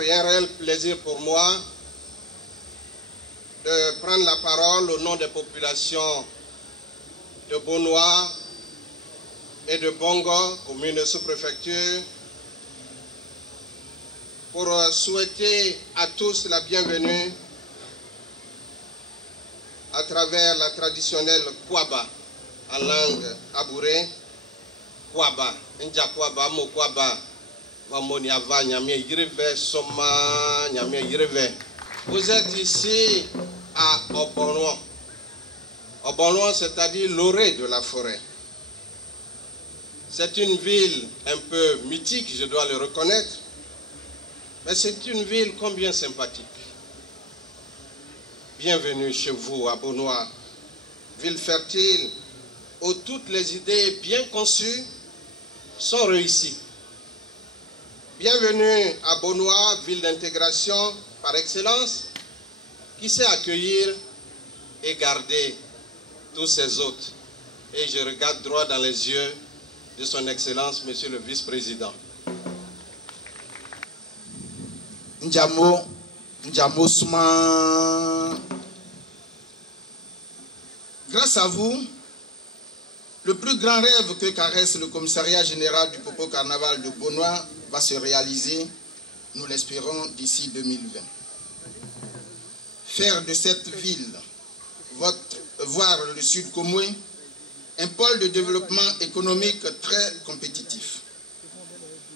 Et un réel plaisir pour moi de prendre la parole au nom des populations de Bonoa et de Bongo, commune sous-préfecture, pour souhaiter à tous la bienvenue à travers la traditionnelle Kwaba en langue abouré. Kwaba, Ndja Kwaba, Mo Kwaba. Vous êtes ici à Obonoa. Obonoa, c'est-à-dire l'orée de la forêt. C'est une ville un peu mythique, je dois le reconnaître, mais c'est une ville combien sympathique. Bienvenue chez vous à Bonoa, ville fertile où toutes les idées bien conçues sont réussies. Bienvenue à Bonoa, ville d'intégration par excellence, qui sait accueillir et garder tous ses hôtes. Et je regarde droit dans les yeux de son Excellence, Monsieur le Vice-président. Njamo Souma. Grâce à vous, le plus grand rêve que caresse le commissariat général du Popo Carnaval de Bonoa va se réaliser, nous l'espérons, d'ici 2020. Faire de cette ville, voire le Sud Komoué, un pôle de développement économique très compétitif.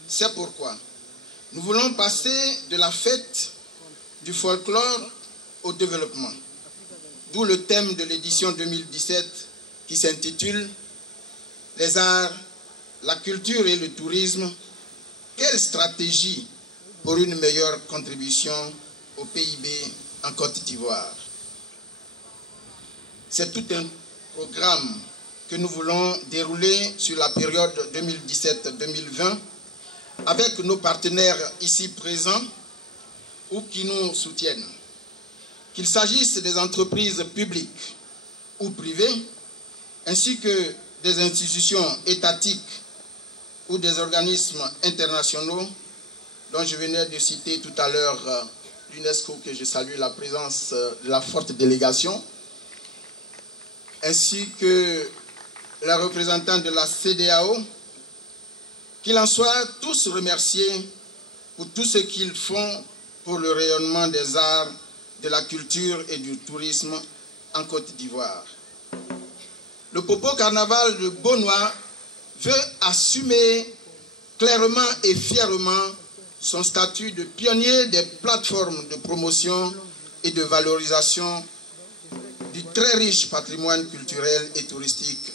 C'est pourquoi nous voulons passer de la fête du folklore au développement. D'où le thème de l'édition 2017 qui s'intitule « Les arts, la culture et le tourisme, quelle stratégie pour une meilleure contribution au PIB en Côte d'Ivoire ?» C'est tout un programme que nous voulons dérouler sur la période 2017-2020 avec nos partenaires ici présents ou qui nous soutiennent. Qu'il s'agisse des entreprises publiques ou privées, ainsi que des institutions étatiques ou des organismes internationaux, dont je venais de citer tout à l'heure l'UNESCO, que je salue la présence de la forte délégation, ainsi que les représentants de la CEDEAO, qu'il en soit tous remerciés pour tout ce qu'ils font pour le rayonnement des arts, de la culture et du tourisme en Côte d'Ivoire. Le Popo Carnaval de Bonoa veut assumer clairement et fièrement son statut de pionnier des plateformes de promotion et de valorisation du très riche patrimoine culturel et touristique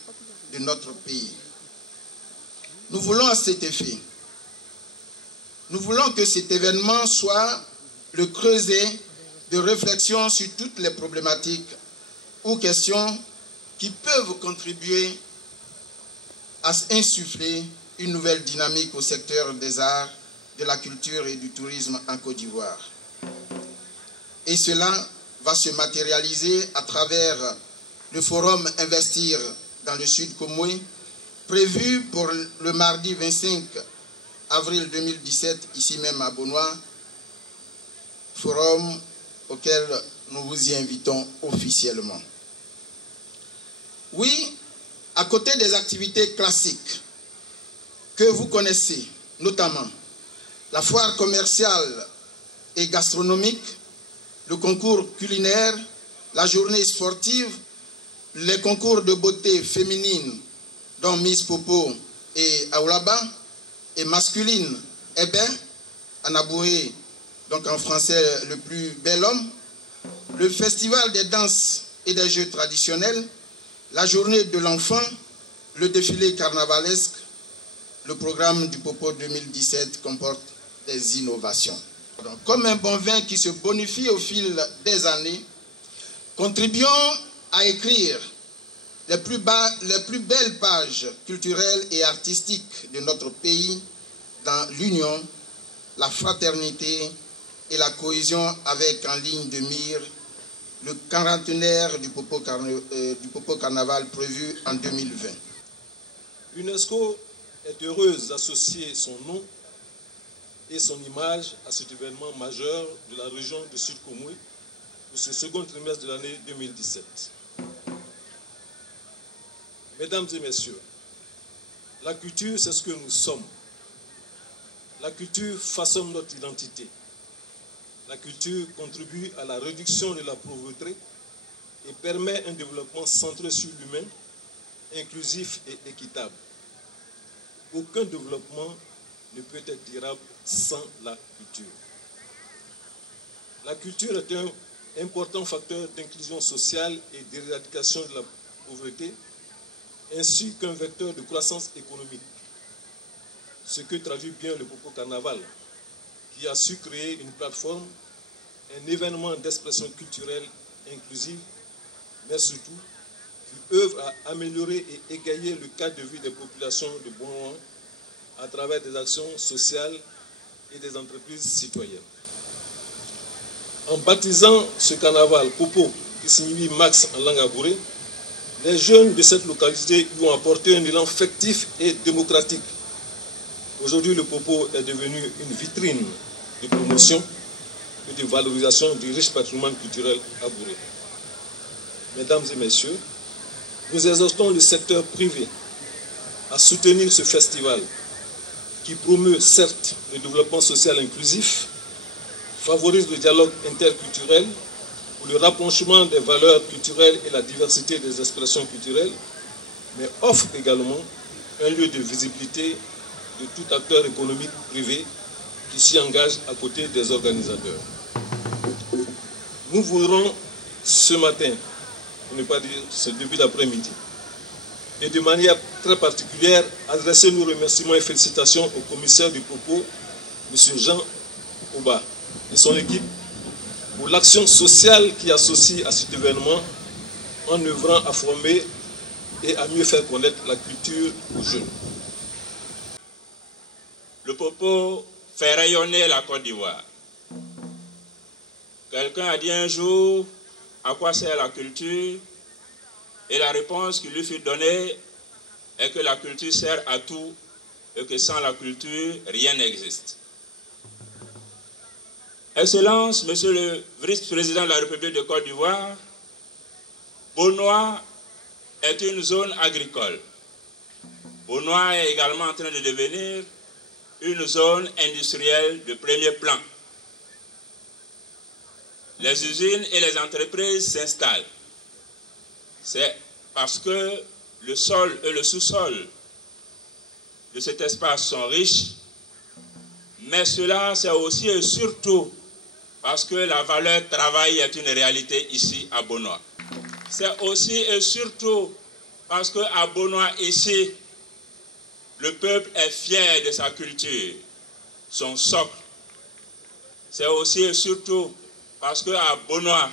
de notre pays. Nous voulons à cet effet, nous voulons que cet événement soit le creuset de réflexion sur toutes les problématiques ou questions qui peuvent contribuer à insuffler une nouvelle dynamique au secteur des arts, de la culture et du tourisme en Côte d'Ivoire. Et cela va se matérialiser à travers le forum Investir dans le Sud Comoé, prévu pour le mardi 25 avril 2017, ici même à Beaunois, forum auquel nous vous y invitons officiellement. Oui, à côté des activités classiques que vous connaissez, notamment la foire commerciale et gastronomique, le concours culinaire, la journée sportive, les concours de beauté féminine, dont Miss Popo et Aoulaba, et masculine, Eben, Anaboué, donc en français le plus bel homme, le festival des danses et des jeux traditionnels, la journée de l'enfant, le défilé carnavalesque, le programme du Popo 2017 comporte des innovations. Donc, comme un bon vin qui se bonifie au fil des années, contribuons à écrire les plus belles pages culturelles et artistiques de notre pays dans l'union, la fraternité et la cohésion avec en ligne de mire le quarantenaire du Popo Carnaval prévu en 2020. L'UNESCO est heureuse d'associer son nom et son image à cet événement majeur de la région du Sud Comoé pour ce second trimestre de l'année 2017. Mesdames et messieurs, la culture, c'est ce que nous sommes. La culture façonne notre identité. La culture contribue à la réduction de la pauvreté et permet un développement centré sur l'humain, inclusif et équitable. Aucun développement ne peut être durable sans la culture. La culture est un important facteur d'inclusion sociale et d'éradication de la pauvreté, ainsi qu'un vecteur de croissance économique. Ce que traduit bien le Popo Carnaval, qui a su créer une plateforme, un événement d'expression culturelle inclusive, mais surtout qui œuvre à améliorer et égayer le cadre de vie des populations de Beaunois à travers des actions sociales et des entreprises citoyennes. En baptisant ce carnaval Popo, qui signifie Max en langue abourée, les jeunes de cette localité lui ont apporté un élan festif et démocratique. Aujourd'hui, le Popo est devenu une vitrine de promotion et de valorisation du riche patrimoine culturel abouré. Mesdames et messieurs, nous exhortons le secteur privé à soutenir ce festival qui promeut certes le développement social inclusif, favorise le dialogue interculturel pour le rapprochement des valeurs culturelles et la diversité des expressions culturelles, mais offre également un lieu de visibilité de tout acteur économique privé qui s'y engage à côté des organisateurs. Nous voudrons ce matin, pour ne pas dire ce début d'après-midi, et de manière très particulière, adresser nos remerciements et félicitations au commissaire du Popo, M. Jean Ouba, et son équipe, pour l'action sociale qui associe à cet événement en œuvrant à former et à mieux faire connaître la culture aux jeunes. Le Popo fait rayonner la Côte d'Ivoire. Quelqu'un a dit un jour à quoi sert la culture, et la réponse qui lui fut donnée est que la culture sert à tout et que sans la culture, rien n'existe. Excellence, Monsieur le vice-président de la République de Côte d'Ivoire, Beaunois est une zone agricole. Beaunois est également en train de devenir une zone industrielle de premier plan. Les usines et les entreprises s'installent. C'est parce que le sol et le sous-sol de cet espace sont riches, mais cela c'est aussi et surtout parce que la valeur travail est une réalité ici à Beaunois. C'est aussi et surtout parce qu'à Beaunois ici, le peuple est fier de sa culture, son socle. C'est aussi et surtout parce qu'à Beaunois,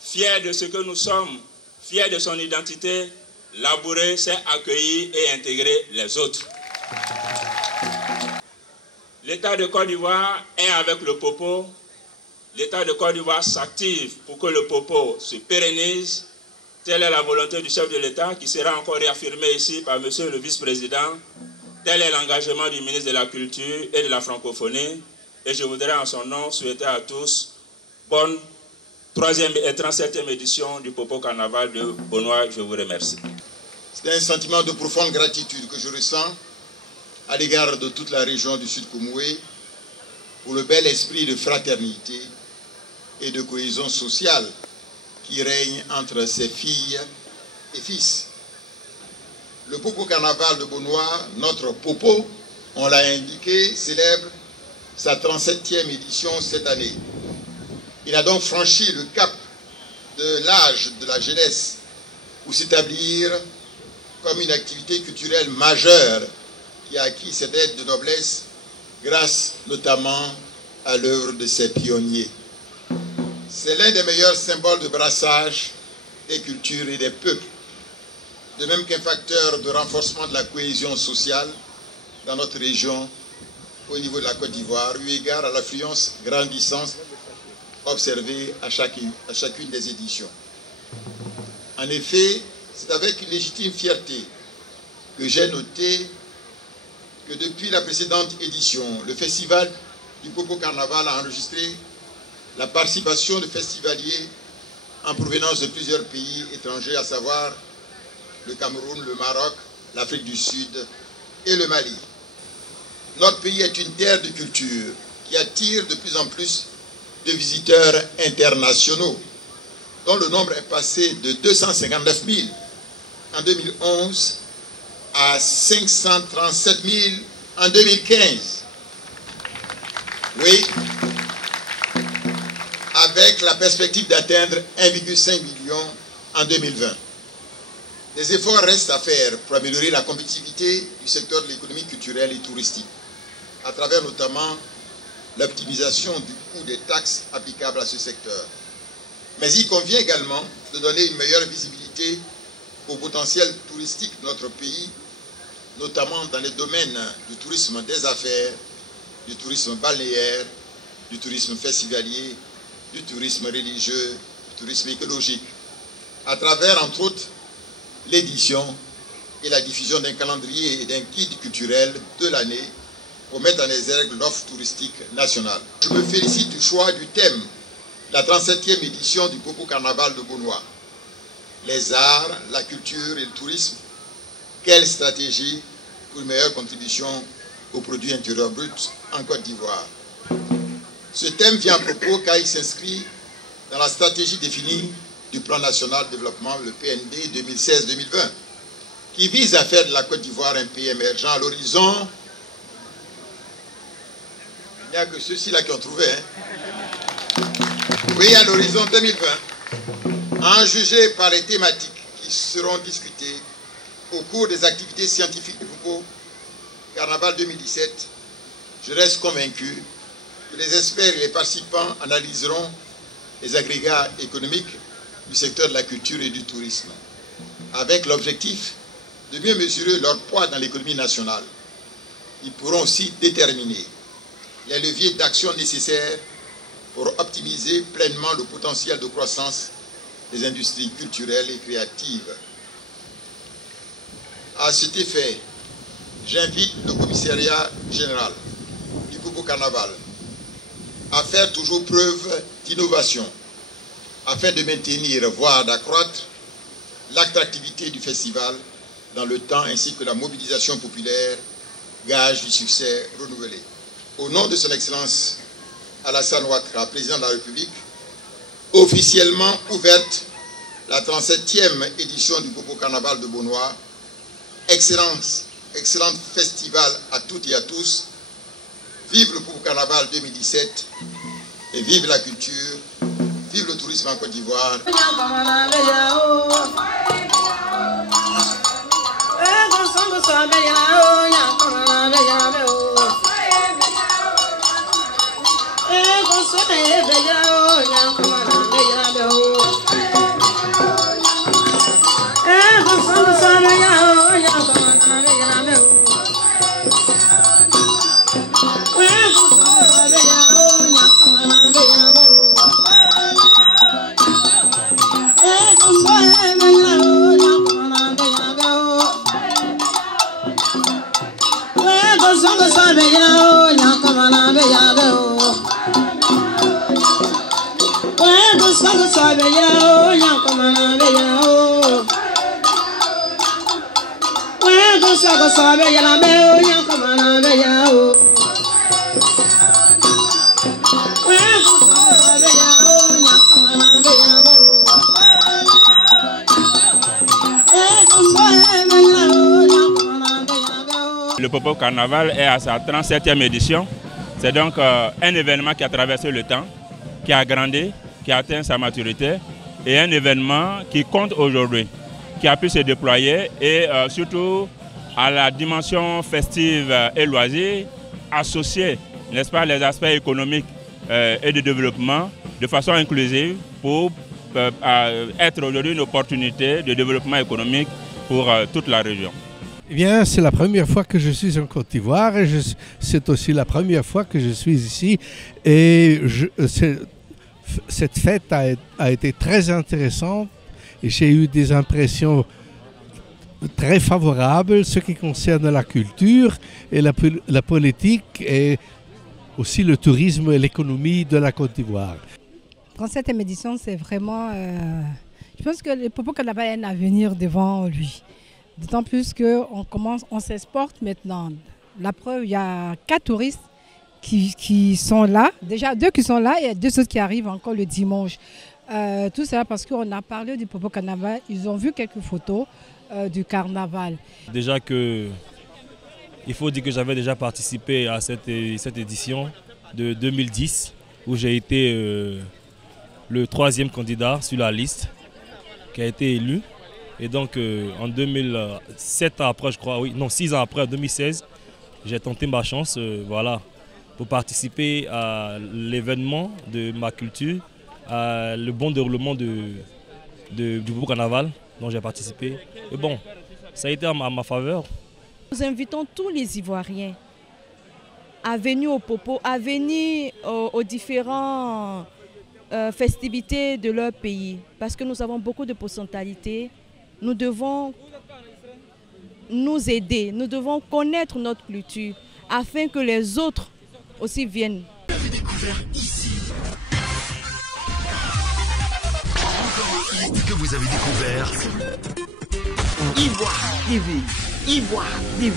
fier de ce que nous sommes, fier de son identité, Labouré sait accueillir et intégrer les autres. L'État de Côte d'Ivoire est avec le Popo. L'État de Côte d'Ivoire s'active pour que le Popo se pérennise, Telle est la volonté du chef de l'État qui sera encore réaffirmée ici par monsieur le vice-président. Tel est l'engagement du ministre de la Culture et de la Francophonie. Et je voudrais en son nom souhaiter à tous bonne 3e et 37e édition du Popo Carnaval de Beaunois. Je vous remercie. C'est un sentiment de profonde gratitude que je ressens à l'égard de toute la région du Sud Koumoué pour le bel esprit de fraternité et de cohésion sociale qui règne entre ses filles et fils. Le Popo Carnaval de Beaunois, notre Popo, on l'a indiqué, célèbre sa 37e édition cette année. Il a donc franchi le cap de l'âge de la jeunesse pour s'établir comme une activité culturelle majeure qui a acquis cette aide de noblesse grâce notamment à l'œuvre de ses pionniers. C'est l'un des meilleurs symboles de brassage des cultures et des peuples, de même qu'un facteur de renforcement de la cohésion sociale dans notre région au niveau de la Côte d'Ivoire, eu égard à l'affluence grandissante observée à chacune des éditions. En effet, c'est avec une légitime fierté que j'ai noté que depuis la précédente édition, le festival du Popo Carnaval a enregistré la participation de festivaliers en provenance de plusieurs pays étrangers, à savoir le Cameroun, le Maroc, l'Afrique du Sud et le Mali. Notre pays est une terre de culture qui attire de plus en plus de visiteurs internationaux, dont le nombre est passé de 259 000 en 2011 à 537 000 en 2015. Oui, avec la perspective d'atteindre 1,5 million en 2020. Des efforts restent à faire pour améliorer la compétitivité du secteur de l'économie culturelle et touristique, à travers notamment l'optimisation du coût des taxes applicables à ce secteur. Mais il convient également de donner une meilleure visibilité au potentiel touristique de notre pays, notamment dans les domaines du tourisme des affaires, du tourisme balnéaire, du tourisme festivalier, du tourisme religieux, du tourisme écologique, à travers, entre autres, l'édition et la diffusion d'un calendrier et d'un guide culturel de l'année pour mettre en exergue l'offre touristique nationale. Je me félicite du choix du thème de la 37e édition du Popo Carnaval de Beaunois. Les arts, la culture et le tourisme, quelle stratégie pour une meilleure contribution au produit intérieur brut en Côte d'Ivoire. Ce thème vient à propos car il s'inscrit dans la stratégie définie du Plan national de développement, le PND 2016-2020, qui vise à faire de la Côte d'Ivoire un pays émergent à l'horizon. Il n'y a que ceux-ci là qui ont trouvé. Oui, à l'horizon 2020, en jugé par les thématiques qui seront discutées au cours des activités scientifiques du Popo Carnaval 2017, je reste convaincu que les experts et les participants analyseront les agrégats économiques du secteur de la culture et du tourisme, avec l'objectif de mieux mesurer leur poids dans l'économie nationale. Ils pourront aussi déterminer les leviers d'action nécessaires pour optimiser pleinement le potentiel de croissance des industries culturelles et créatives. À cet effet, j'invite le commissariat général du Popo Carnaval à faire toujours preuve d'innovation afin de maintenir, voire d'accroître l'attractivité du festival dans le temps ainsi que la mobilisation populaire, gage du succès renouvelé. Au nom de son Excellence Alassane Ouattara, président de la République, officiellement ouverte la 37e édition du Popo Carnaval de Beaunois. Excellent festival à toutes et à tous. Vive le Popo Carnaval 2017 et vive la culture, vive le tourisme en Côte d'Ivoire. Hey, Le Popo Carnaval est à sa 37e édition. C'est donc un événement qui a traversé le temps, qui a grandi, qui a atteint sa maturité et un événement qui compte aujourd'hui, qui a pu se déployer et surtout à la dimension festive et loisir, associer, n'est-ce pas, les aspects économiques et de développement de façon inclusive pour être aujourd'hui une opportunité de développement économique pour toute la région. Eh bien, c'est la première fois que je suis en Côte d'Ivoire et c'est aussi la première fois que je suis ici. Et cette fête a été très intéressante et j'ai eu des impressions très favorables, ce qui concerne la culture et la politique et aussi le tourisme et l'économie de la Côte d'Ivoire. 37e édition, c'est vraiment... je pense que le Popo Carnaval a un avenir devant lui. D'autant plus qu'on s'exporte maintenant. La preuve, il y a 4 touristes qui sont là. Déjà 2 qui sont là et 2 autres qui arrivent encore le dimanche. Tout ça parce qu'on a parlé du Popo Carnaval. Ils ont vu quelques photos du carnaval. Déjà il faut dire que j'avais déjà participé à cette édition de 2010 où j'ai été le 3e candidat sur la liste qui a été élu. Et donc en 2007 ans après, je crois, oui, non 6 ans après, en 2016, j'ai tenté ma chance voilà, pour participer à l'événement de ma culture, à le bon déroulement du Popo Carnaval dont j'ai participé. Et bon, ça a été à ma faveur. Nous invitons tous les Ivoiriens à venir au Popo, à venir aux différentes festivités de leur pays, parce que nous avons beaucoup de potentialités. Nous devons nous aider, nous devons connaître notre culture afin que les autres aussi viennent. Vous avez découvert ici. Que vous avez découvert Ivoire TV. Ivoire TV.